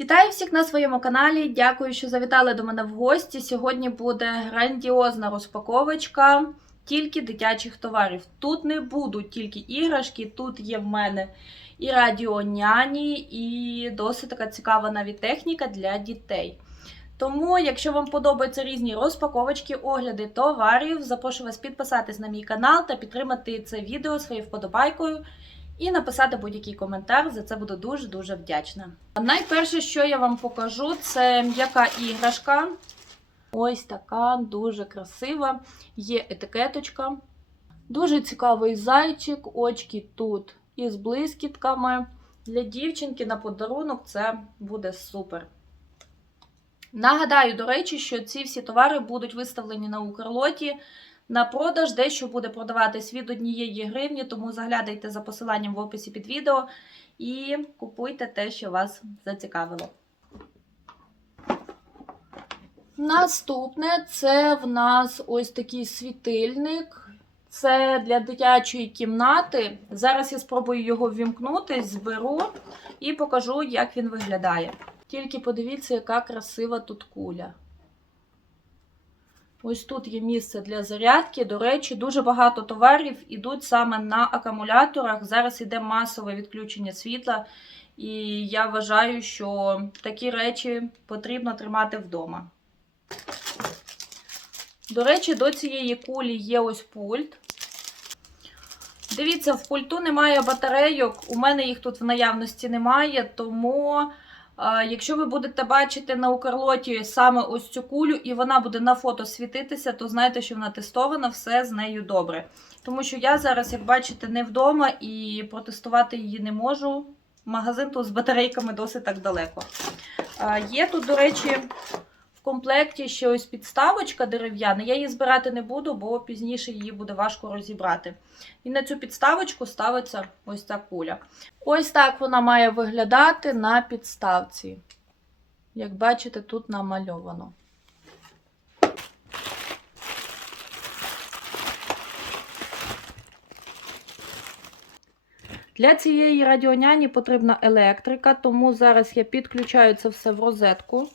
Вітаю всіх на своєму каналі. Дякую, що завітали до мене в гості. Сьогодні буде грандіозна розпаковочка тільки дитячих товарів. Тут не будуть тільки іграшки, тут є в мене і радіоняні, і досить така цікава навіть техніка для дітей. Тому, якщо вам подобаються різні розпаковочки, огляди товарів, запрошую вас підписатись на мій канал та підтримати це відео своєю вподобайкою і написати будь-який коментар. За це буду дуже-дуже вдячна. Найперше, що я вам покажу, це м'яка іграшка. Ось така дуже красива. Є етикеточка. Дуже цікавий зайчик, очки тут із блискітками. Для дівчинки на подарунок це буде супер. Нагадаю, до речі, що ці всі товари будуть виставлені на Укрлоті на продаж, дещо буде продаватись від однієї гривні, тому заглядайте за посиланням в описі під відео і купуйте те, що вас зацікавило. Наступне це в нас ось такий світильник. Це для дитячої кімнати. Зараз я спробую його ввімкнути, зберу і покажу, як він виглядає. Тільки подивіться, яка красива тут куля. Ось тут є місце для зарядки. До речі, дуже багато товарів ідуть саме на акумуляторах. Зараз йде масове відключення світла, і я вважаю, що такі речі потрібно тримати вдома. До речі, до цієї кулі є ось пульт. Дивіться, в пульту немає батарейок. У мене їх тут в наявності немає, тому. Якщо ви будете бачити на Укрлоті саме ось цю кулю, і вона буде на фото світитися, то знайте, що вона тестована, все з нею добре. Тому що я зараз, як бачите, не вдома і протестувати її не можу. Магазин тут з батарейками досить так далеко. Є тут, до речі, в комплекті ще ось підставочка дерев'яна. Я її збирати не буду, бо пізніше її буде важко розібрати. І на цю підставочку ставиться ось ця куля. Ось так вона має виглядати на підставці. Як бачите, тут намальовано. Для цієї радіоняні потрібна електрика, тому зараз я підключаю це все в розетку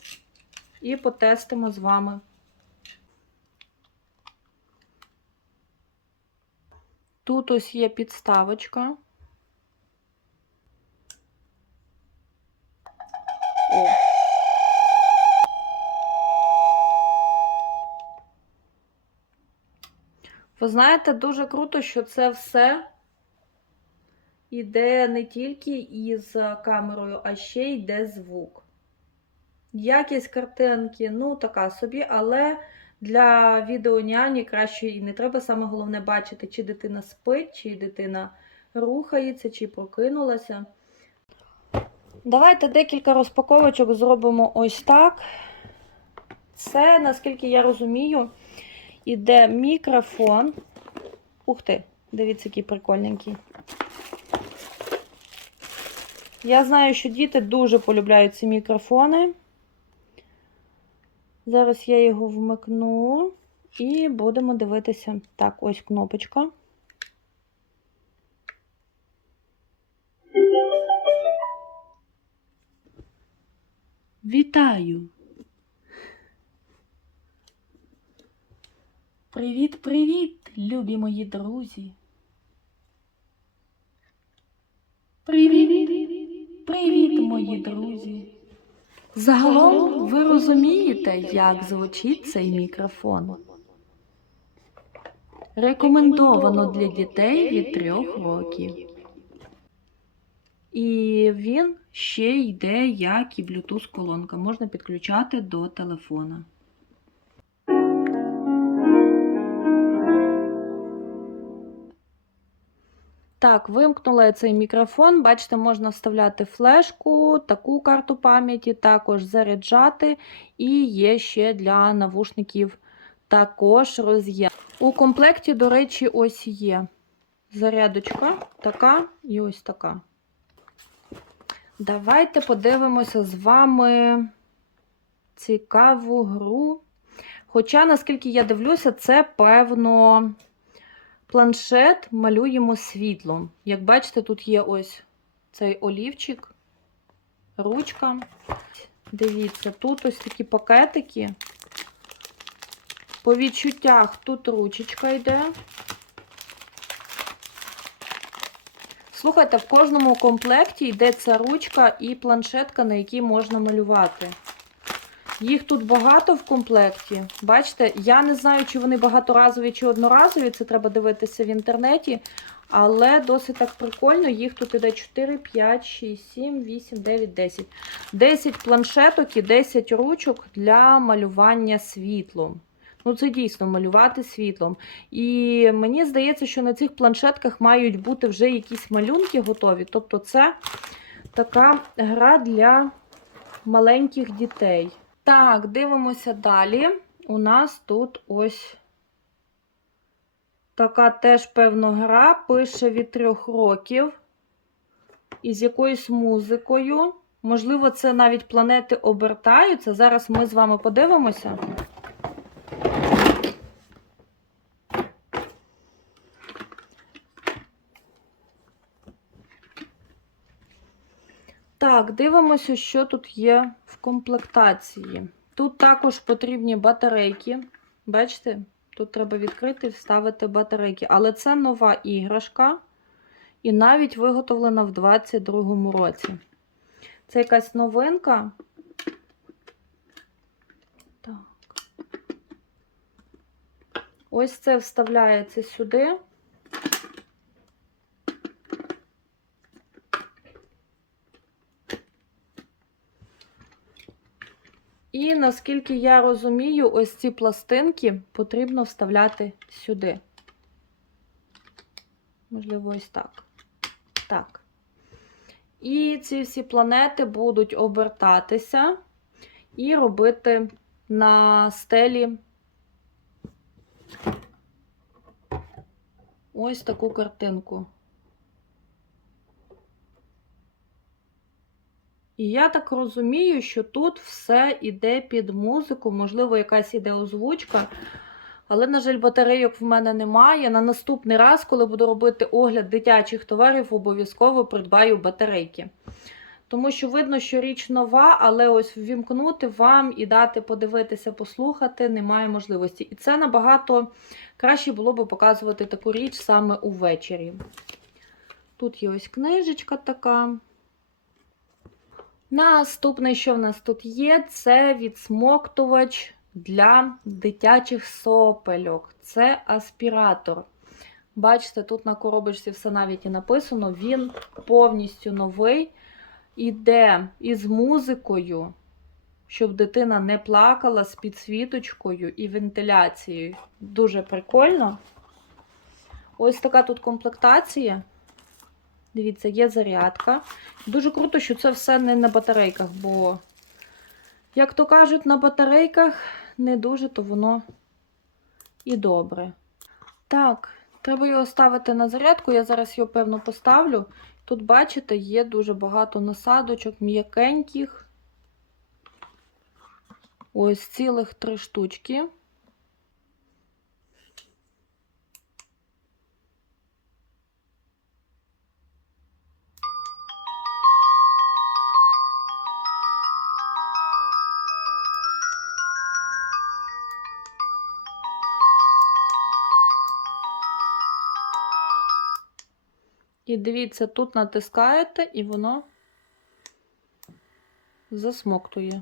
і потестимо з вами. Тут ось є підставочка. О. Ви знаєте, дуже круто, що це все йде не тільки із камерою, а ще йде звук. Якість картинки, ну, така собі, але для відеоняні краще і не треба саме головне бачити, чи дитина спить, чи дитина рухається, чи прокинулася. Давайте декілька розпаковочок зробимо ось так. Це, наскільки я розумію, іде мікрофон. Ух ти, дивіться, який прикольненький. Я знаю, що діти дуже полюбляють ці мікрофони. Зараз я його вмикну і будемо дивитися. Так, ось кнопочка. Вітаю! Привіт-привіт, любі мої друзі! Привіт! Привіт, мої друзі! Загалом ви розумієте, як звучить цей мікрофон. Рекомендовано для дітей від трьох років. І він ще йде як і Bluetooth колонка. Можна підключати до телефона. Так, вимкнула я цей мікрофон. Бачите, можна вставляти флешку, таку карту пам'яті, також заряджати. І є ще для навушників також роз'єм. У комплекті, до речі, ось є зарядочка, така і ось така. Давайте подивимося з вами цікаву гру. Хоча, наскільки я дивлюся, це певно. Планшет малюємо світлом. Як бачите, тут є ось цей олівчик. ручка. Дивіться, тут ось такі пакетики. По відчуттях тут ручечка йде. Слухайте, в кожному комплекті йде ця ручка і планшетка, на якій можна малювати. Їх тут багато в комплекті. Бачите, я не знаю, чи вони багаторазові чи одноразові, це треба дивитися в інтернеті. Але досить так прикольно. Їх тут іде 4, 5, 6, 7, 8, 9, 10. 10 планшеток і 10 ручок для малювання світлом. Ну, це дійсно малювати світлом. І мені здається, що на цих планшетках мають бути вже якісь малюнки готові. Тобто, це така гра для маленьких дітей. Так, дивимося далі. У нас тут ось така теж, певно, гра. Пише від трьох років. Із якоюсь музикою. Можливо, це навіть планети обертаються. Зараз ми з вами подивимося. Так, дивимося, що тут є в комплектації. Тут також потрібні батарейки. Бачите, тут треба відкрити і вставити батарейки. Але це нова іграшка, і навіть виготовлена в 2022 році. Це якась новинка. Так. Ось це вставляється сюди. І наскільки я розумію, ось ці пластинки потрібно вставляти сюди. Можливо, ось так. Так. І ці всі планети будуть обертатися і робити на стелі ось таку картинку. І я так розумію, що тут все йде під музику, можливо, якась іде озвучка. Але, на жаль, батарейок в мене немає. На наступний раз, коли буду робити огляд дитячих товарів, обов'язково придбаю батарейки. Тому що видно, що річ нова, але ось ввімкнути вам і дати подивитися, послухати немає можливості. І це набагато краще було б показувати таку річ саме увечері. Тут є ось книжечка така. Наступне, що в нас тут є, це відсмоктувач для дитячих сопельок. Це аспіратор. Бачите, тут на коробочці все навіть і написано, він повністю новий. Іде із музикою, щоб дитина не плакала з підсвіточкою і вентиляцією. Дуже прикольно. Ось така тут комплектація. Дивіться, є зарядка. Дуже круто, що це все не на батарейках, бо, як то кажуть, на батарейках не дуже, то воно і добре. Так, треба його ставити на зарядку. Я зараз його, певно, поставлю. Тут, бачите, є дуже багато насадочок, м'якеньких. Ось цілих три штучки. І дивіться, тут натискаєте, і воно засмоктує.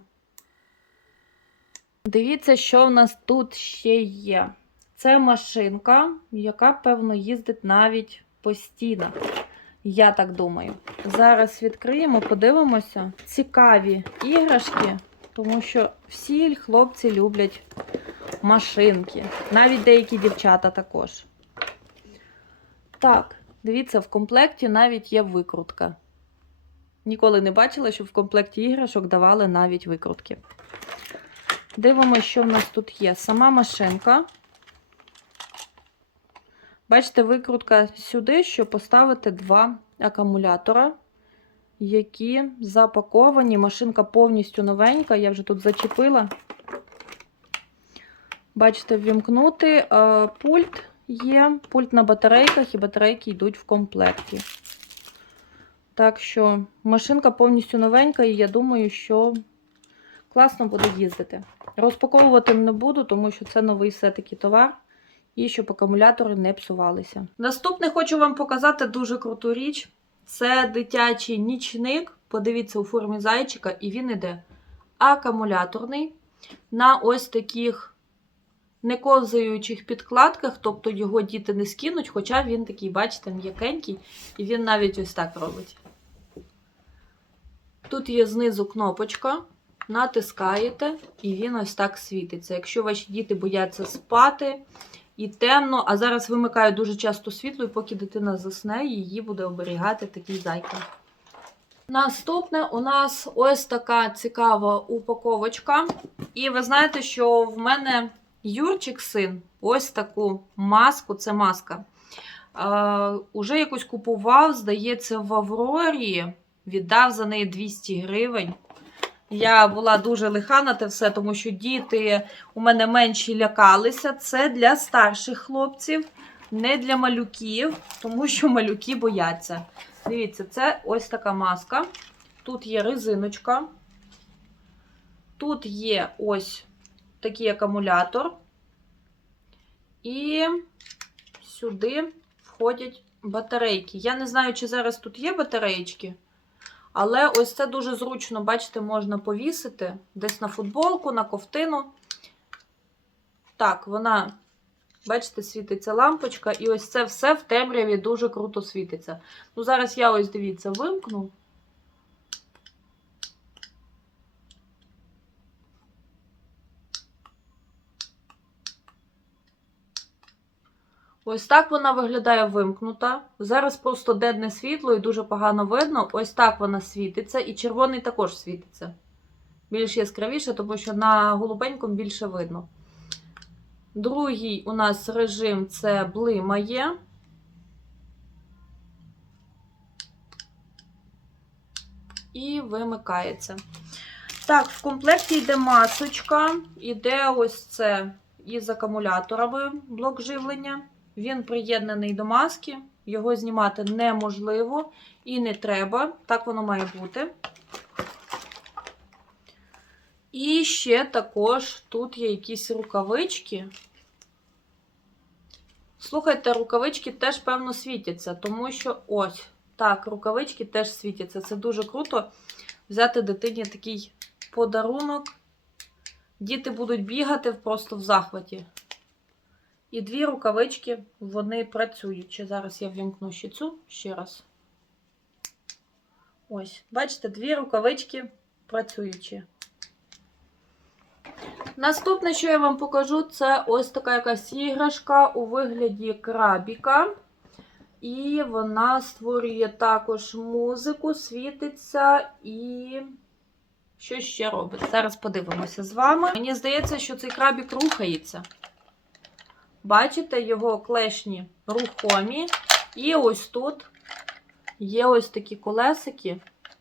Дивіться, що в нас тут ще є. Це машинка, яка, певно, їздить навіть по стінах. Я так думаю. Зараз відкриємо, подивимося. Цікаві іграшки, тому що всі хлопці люблять машинки. Навіть деякі дівчата також. Так. Дивіться, в комплекті навіть є викрутка. Ніколи не бачила, що в комплекті іграшок давали навіть викрутки. Дивимося, що в нас тут є. Сама машинка. Бачите, викрутка сюди, щоб поставити два акумулятора, які запаковані. Машинка повністю новенька, я вже тут зачепила. Бачите, ввімкнути пульт є пульт на батарейках, і батарейки йдуть в комплекті. Так що машинка повністю новенька, і я думаю, що класно буде їздити. Розпаковувати не буду, тому що це новий все-таки товар. І щоб акумулятори не псувалися. Наступне хочу вам показати дуже круту річ. Це дитячий нічник. Подивіться у формі зайчика, і він іде акумуляторний на ось таких нековзаючих підкладках, тобто його діти не скинуть, хоча він такий, бачите, м'якенький, і він навіть ось так робить. Тут є знизу кнопочка, натискаєте, і він ось так світиться. Якщо ваші діти бояться спати і темно, а зараз вимикають дуже часто світло, і поки дитина засне, її буде оберігати такий зайка. Наступне у нас ось така цікава упаковочка. І ви знаєте, що в мене Юрчик син ось таку маску, це маска. Е, уже якусь купував, здається, в Аврорі. Віддав за неї 200 гривень. Я була дуже лиха на те все, тому що діти у мене менші лякалися. Це для старших хлопців, не для малюків, тому що малюки бояться. Дивіться, це ось така маска. Тут є резиночка. Тут є ось такий акумулятор. І сюди входять батарейки. Я не знаю, чи зараз тут є батареєчки. Але ось це дуже зручно, бачите, можна повісити десь на футболку, на ковтину. Так, вона, бачите, світиться лампочка, і ось це все в темряві дуже круто світиться. Ну, зараз я ось дивіться, вимкну. Ось так вона виглядає вимкнута. Зараз просто денне світло і дуже погано видно. Ось так вона світиться, і червоний також світиться. Більш яскравіше, тому що на голубенькому більше видно. Другий у нас режим це блимає. І вимикається. Так, в комплекті йде масочка, іде ось це із акумуляторами блок живлення. Він приєднаний до маски, його знімати неможливо і не треба. Так воно має бути. І ще також тут є якісь рукавички. Слухайте, рукавички теж, певно, світяться, тому що ось так, рукавички теж світяться. Це дуже круто взяти дитині такий подарунок. Діти будуть бігати просто в захваті. І дві рукавички, вони працюючі. Зараз я ввімкну ще цю ще раз. Ось, бачите, дві рукавички працюючі. Наступне, що я вам покажу, це ось така якась іграшка у вигляді крабіка. І вона створює також музику, світиться і. Що ще робить? Зараз подивимося з вами. Мені здається, що цей крабік рухається. Бачите, його клешні рухомі. І ось тут є ось такі колесики,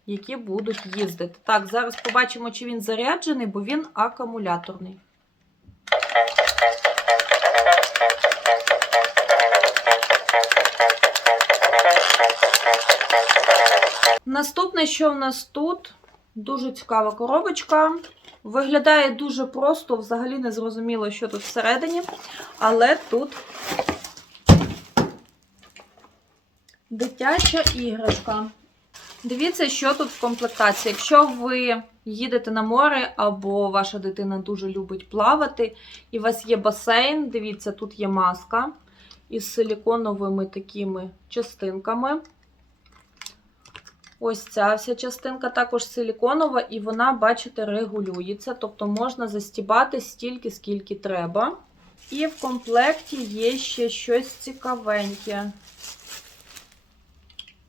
які будуть їздити. Так, зараз побачимо, чи він заряджений, бо він акумуляторний. Наступне, що в нас тут? Дуже цікава коробочка. Виглядає дуже просто, взагалі не зрозуміло, що тут всередині. Але тут дитяча іграшка. Дивіться, що тут в комплектації. Якщо ви їдете на море, або ваша дитина дуже любить плавати, і у вас є басейн, дивіться, тут є маска із силіконовими такими частинками. Ось ця вся частинка також силіконова, і вона, бачите, регулюється. Тобто можна застібати стільки, скільки треба. І в комплекті є ще щось цікавеньке.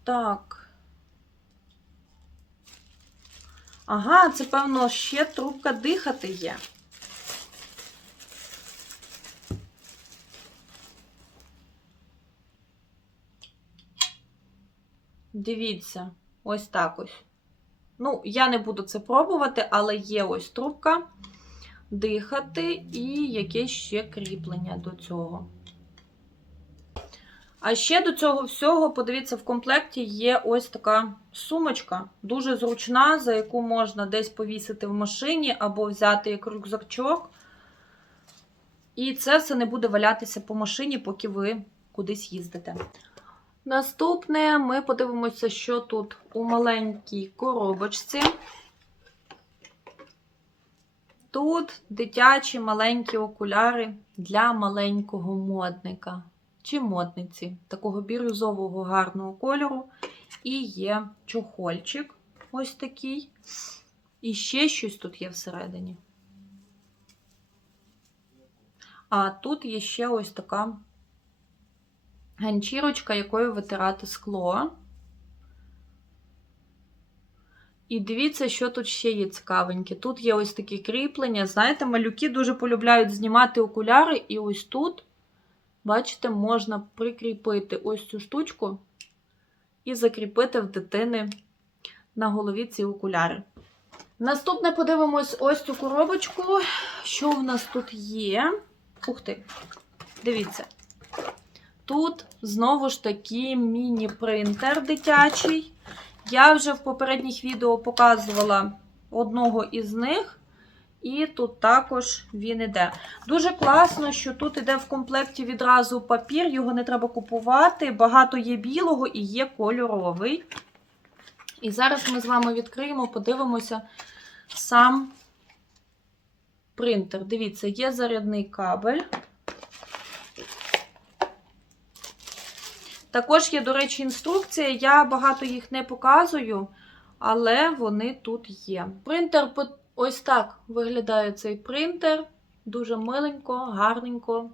Так. Ага, це, певно, ще трубка дихати є. Дивіться. Ось так ось. Ну, я не буду це пробувати, але є ось трубка, дихати і якесь ще кріплення до цього. А ще до цього всього, подивіться, в комплекті є ось така сумочка, дуже зручна, за яку можна десь повісити в машині або взяти як рюкзачок. І це все не буде валятися по машині, поки ви кудись їздите. Наступне ми подивимося, що тут у маленькій коробочці. Тут дитячі маленькі окуляри для маленького модника чи модниці такого бірюзового гарного кольору. І є чохольчик ось такий. І ще щось тут є всередині. А тут є ще ось така ганчірочка, якою витирати скло. І дивіться, що тут ще є цікавеньке. Тут є ось такі кріплення. Знаєте, малюки дуже полюбляють знімати окуляри, і ось тут, бачите, можна прикріпити ось цю штучку і закріпити в дитини на голові ці окуляри. Наступне подивимось ось цю коробочку. Що в нас тут є? Ух ти, дивіться. Тут знову ж таки міні-принтер дитячий. Я вже в попередніх відео показувала одного із них, і тут також він іде. Дуже класно, що тут іде в комплекті відразу папір, його не треба купувати. Багато є білого і є кольоровий. І зараз ми з вами відкриємо, подивимося сам принтер. Дивіться, є зарядний кабель. Також є, до речі, інструкція. Я багато їх не показую, але вони тут є. Принтер ось так виглядає цей принтер. Дуже миленько, гарненько.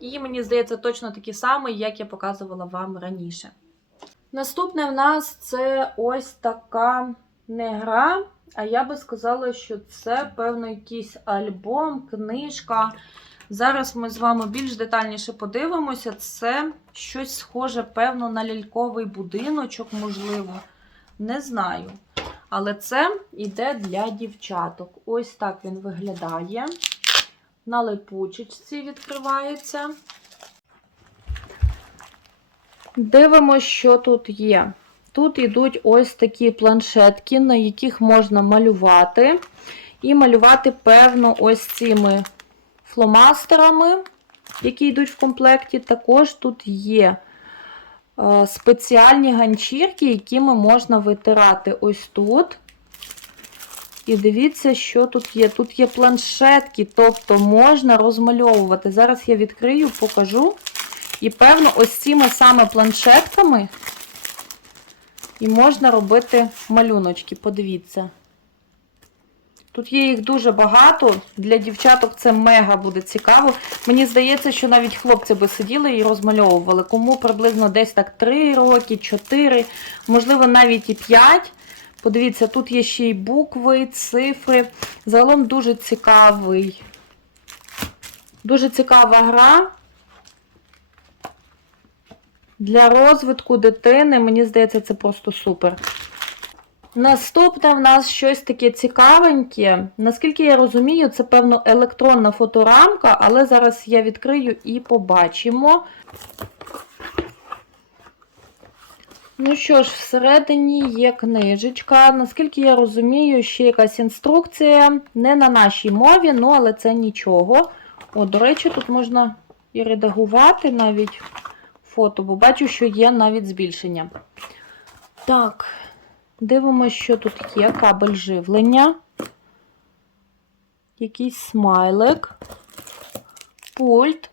І мені здається, точно такий самий, як я показувала вам раніше. Наступне в нас це ось така не гра, а я би сказала, що це, певно, якийсь альбом, книжка. Зараз ми з вами більш детальніше подивимося. Це щось схоже, певно, на ляльковий будиночок, можливо. Не знаю. Але це йде для дівчаток. Ось так він виглядає. На липучечці відкривається. Дивимося, що тут є. Тут йдуть ось такі планшетки, на яких можна малювати. І малювати, певно, ось цими фломастерами, які йдуть в комплекті. Також тут є е, спеціальні ганчірки, якими можна витирати ось тут. І дивіться, що тут є. Тут є планшетки, тобто можна розмальовувати. Зараз я відкрию, покажу. І, певно, ось цими саме планшетками і можна робити малюночки. Подивіться. Тут є їх дуже багато. Для дівчаток це мега буде цікаво. Мені здається, що навіть хлопці би сиділи і розмальовували. Кому приблизно десь так 3 роки, 4, можливо, навіть і 5. Подивіться, тут є ще й букви, цифри. Загалом дуже цікавий. Дуже цікава гра. Для розвитку дитини, мені здається, це просто супер. Наступне в нас щось таке цікавеньке. Наскільки я розумію, це, певно, електронна фоторамка, але зараз я відкрию і побачимо. Ну що ж, всередині є книжечка. Наскільки я розумію, ще якась інструкція. Не на нашій мові, ну, але це нічого. О, до речі, тут можна і редагувати навіть фото, бо бачу, що є навіть збільшення. Так, дивимося, що тут є. Кабель живлення. Якийсь смайлик, пульт.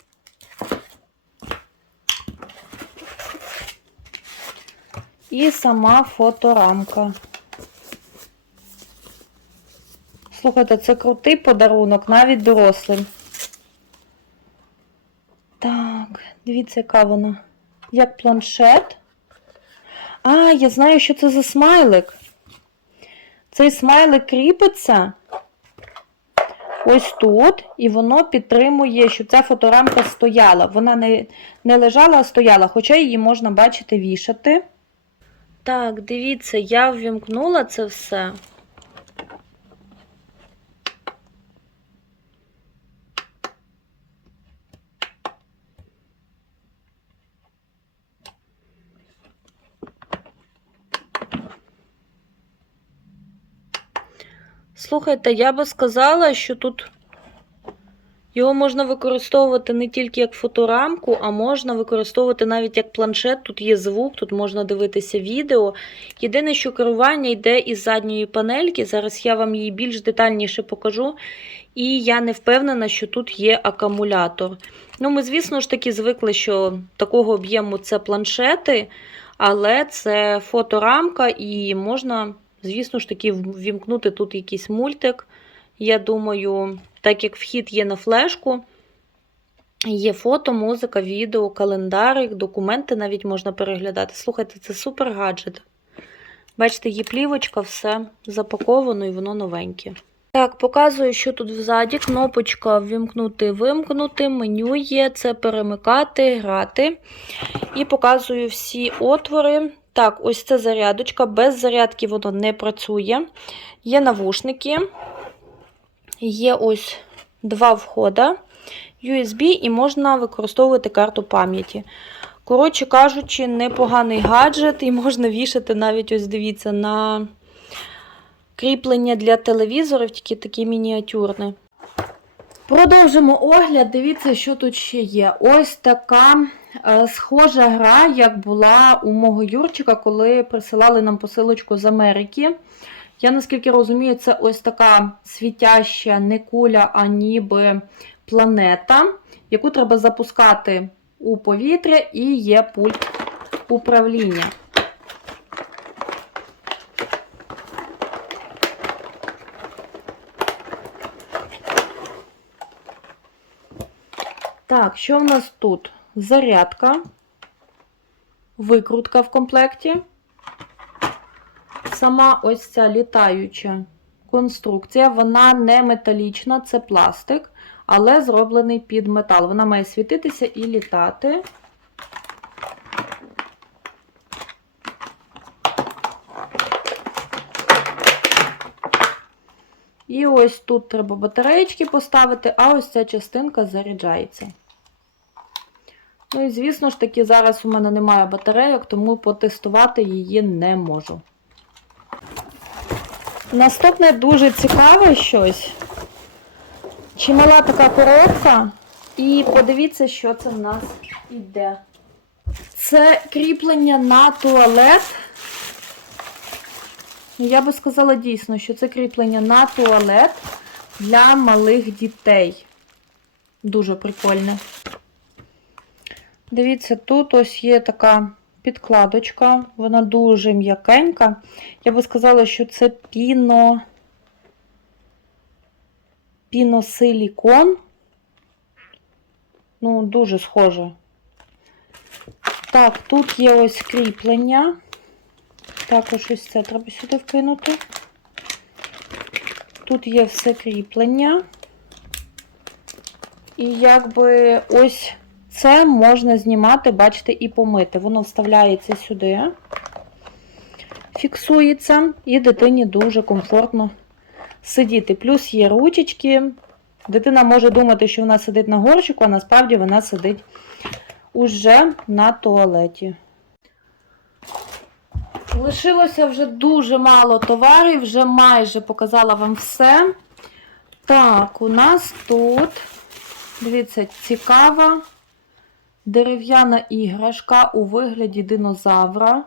І сама фоторамка. Слухайте, це крутий подарунок, навіть дорослим. Так, дивіться, яка вона. Як планшет. А, я знаю, що це за смайлик. Цей смайлик кріпиться ось тут, і воно підтримує, щоб ця фоторамка стояла. Вона не, не лежала, а стояла, хоча її можна бачити вішати. Так, дивіться, я ввімкнула це все. Слухайте, я би сказала, що тут його можна використовувати не тільки як фоторамку, а можна використовувати навіть як планшет. Тут є звук, тут можна дивитися відео. Єдине, що керування йде із задньої панельки. Зараз я вам її більш детальніше покажу. І я не впевнена, що тут є акумулятор. Ну, ми, звісно ж таки, звикли, що такого об'єму це планшети, але це фоторамка, і можна, звісно ж таки, ввімкнути тут якийсь мультик. Я думаю, так як вхід є на флешку, є фото, музика, відео, календарик, документи навіть можна переглядати. Слухайте, це супер гаджет. Бачите, є плівочка, все запаковано і воно новеньке. Так, показую, що тут взаді. Кнопочка ввімкнути, вимкнути, меню є, це перемикати, грати. І показую всі отвори. Так, ось це зарядочка. Без зарядки воно не працює. Є навушники. Є ось два входа USB і можна використовувати карту пам'яті. Коротше кажучи, непоганий гаджет, і можна вішати навіть, ось дивіться, на кріплення для телевізорів, тільки такі мініатюрні. Продовжимо огляд. Дивіться, що тут ще є. Ось така е, схожа гра, як була у мого Юрчика, коли присилали нам посилочку з Америки. Я наскільки розумію, це ось така світяща не куля, а ніби планета, яку треба запускати у повітря, і є пульт управління. Так, що в нас тут? Зарядка, викрутка в комплекті. Сама ось ця літаюча конструкція, вона не металічна, це пластик, але зроблений під метал. Вона має світитися і літати. І ось тут треба батареєчки поставити, а ось ця частинка заряджається. Ну і, звісно ж таки, зараз у мене немає батарейок, тому потестувати її не можу. Наступне дуже цікаве щось. Чимала така коробка. І подивіться, що це в нас іде. Це кріплення на туалет. Я би сказала дійсно, що це кріплення на туалет для малих дітей. Дуже прикольне. Дивіться, тут ось є така підкладочка, вона дуже м'якенька. Я би сказала, що це піно, піносилікон. Ну, дуже схоже. Так, тут є ось кріплення. Також ось це треба сюди вкинути. Тут є все кріплення. І якби ось це можна знімати, бачите, і помити. Воно вставляється сюди, фіксується, і дитині дуже комфортно сидіти. Плюс є ручечки. Дитина може думати, що вона сидить на горщику, а насправді вона сидить уже на туалеті. Лишилося вже дуже мало товарів, вже майже показала вам все. Так, у нас тут, дивіться, цікава дерев'яна іграшка у вигляді динозавра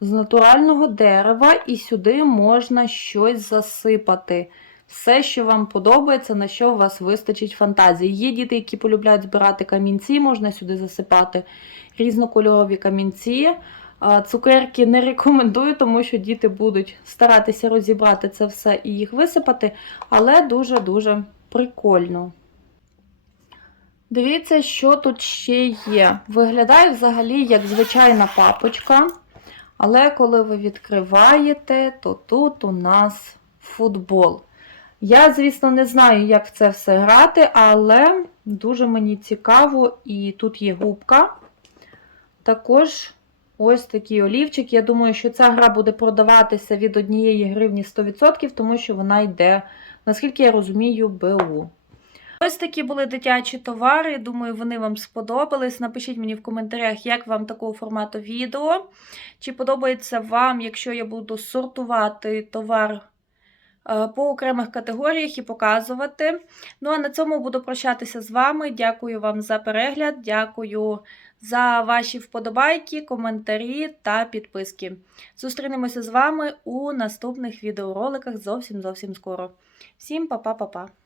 з натурального дерева, і сюди можна щось засипати. Все, що вам подобається, на що у вас вистачить фантазії. Є діти, які полюбляють збирати камінці, можна сюди засипати різнокольорові камінці. Цукерки не рекомендую, тому що діти будуть старатися розібрати це все і їх висипати, але дуже-дуже прикольно. Дивіться, що тут ще є. Виглядає взагалі як звичайна папочка. Але коли ви відкриваєте, то тут у нас футбол. Я, звісно, не знаю, як в це все грати, але дуже мені цікаво, і тут є губка. Також ось такий олівчик. Я думаю, що ця гра буде продаватися від однієї гривні 100%, тому що вона йде, наскільки я розумію, БУ. Ось такі були дитячі товари. Думаю, вони вам сподобались. Напишіть мені в коментарях, як вам такого формату відео. Чи подобається вам, якщо я буду сортувати товар е, по окремих категоріях і показувати. Ну а на цьому буду прощатися з вами. Дякую вам за перегляд, дякую за ваші вподобайки, коментарі та підписки. Зустрінемося з вами у наступних відеороликах зовсім зовсім скоро. Всім па-па-па-па!